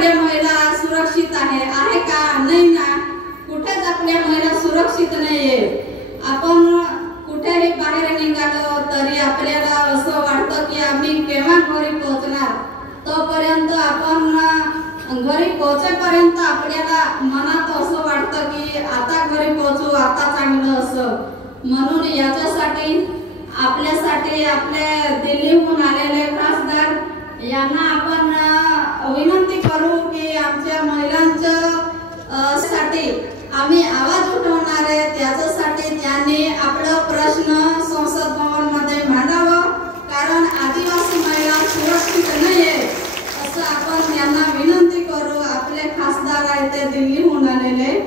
आपल्या महिला सुरक्षित आहे का? नाही ना, कुठेच आपल्या महिला सुरक्षित नाहीये। आपण कुठेही बाहेर निघालो तरी आपल्याला असं वाटतं की आम्ही केव्हा घरी पोहोचणार। तोपर्यंत आपण घरी पोहोचेपर्यंत आपल्याला मनात असं वाटतं की आता घरी पोहोचू, आता चांगलं असं। म्हणून याच्यासाठी आपल्यासाठी आपले दिल्लीहून आलेले खासदार यांना आपण विनंती करू की आमच्या महिलांच्या साठी आम्ही आवाज उठवणार आहे। त्याच्यासाठी त्यांनी आपला प्रश्न संसद भवन मध्ये मांडावा, कारण आदिवासी महिला सुरक्षित नाहीये असं आपण त्यांना विनंती करू। आपले खासदार आहेत ते दिल्लीहून आलेले,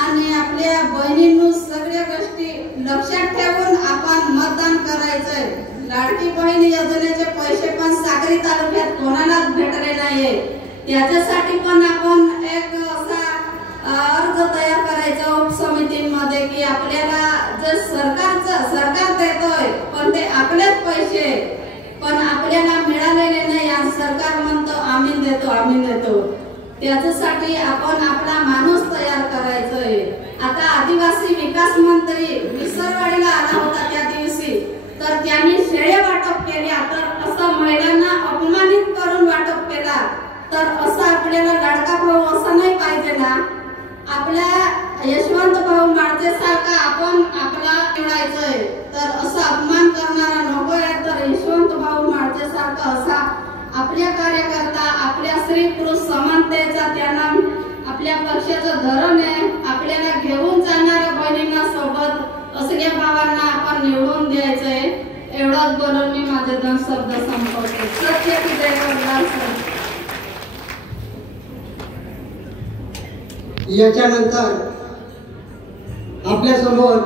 आणि आपल्या बहिणींनो सगळ्या गोष्टी लक्षात ठेवून आपण मतदान करायचंय। लाडकी बहीण योजनेचे पैसे पण साक्री तालुक्यात कोणालाच भेटले नाहीये। त्याच्यासाठी पण आपण एक असा अर्ज तयार करायचा उपसमितीमध्ये की आपल्याला जे सरकार देतोय पण ते आपलेच पैसे पण आपल्याला मिळालेले नाही, आणि सरकार म्हणतो आम्ही देतो। त्याच्यासाठी आपण आपला माणूस तयार करायचंय। आता आदिवासी विकास मंत्री विसरवाडीला आला होता त्या दिवशी, तर त्यांनी शेळे वाटप केले। तर असं महिलांना अपमानित करून वाटप केला, तर असं आपल्याला लाडका भाऊ असं नाही पाहिजे ना। आपल्या यशवंत भाऊ माळते सारखा आपण आपला निवडायचंय, तर असं अपमान करणारा नकोय। तर यशवंत भाऊ माळते सारखा असा आपल्या कार्यकर्ता, आपल्या स्त्री पुरुष समानतेचा त्यांना आपल्या पक्षाचं धरण आहे। आपल्याला घेऊन जाणाऱ्या बहिणींना सोबत असल्या भावांना आपण निवडून द्यायचंय। एवढंच बोलून मी माझे 2 शब्द संपवते। सत्य की जय वडलाल सर। याच्यानंतर आपल्या समोर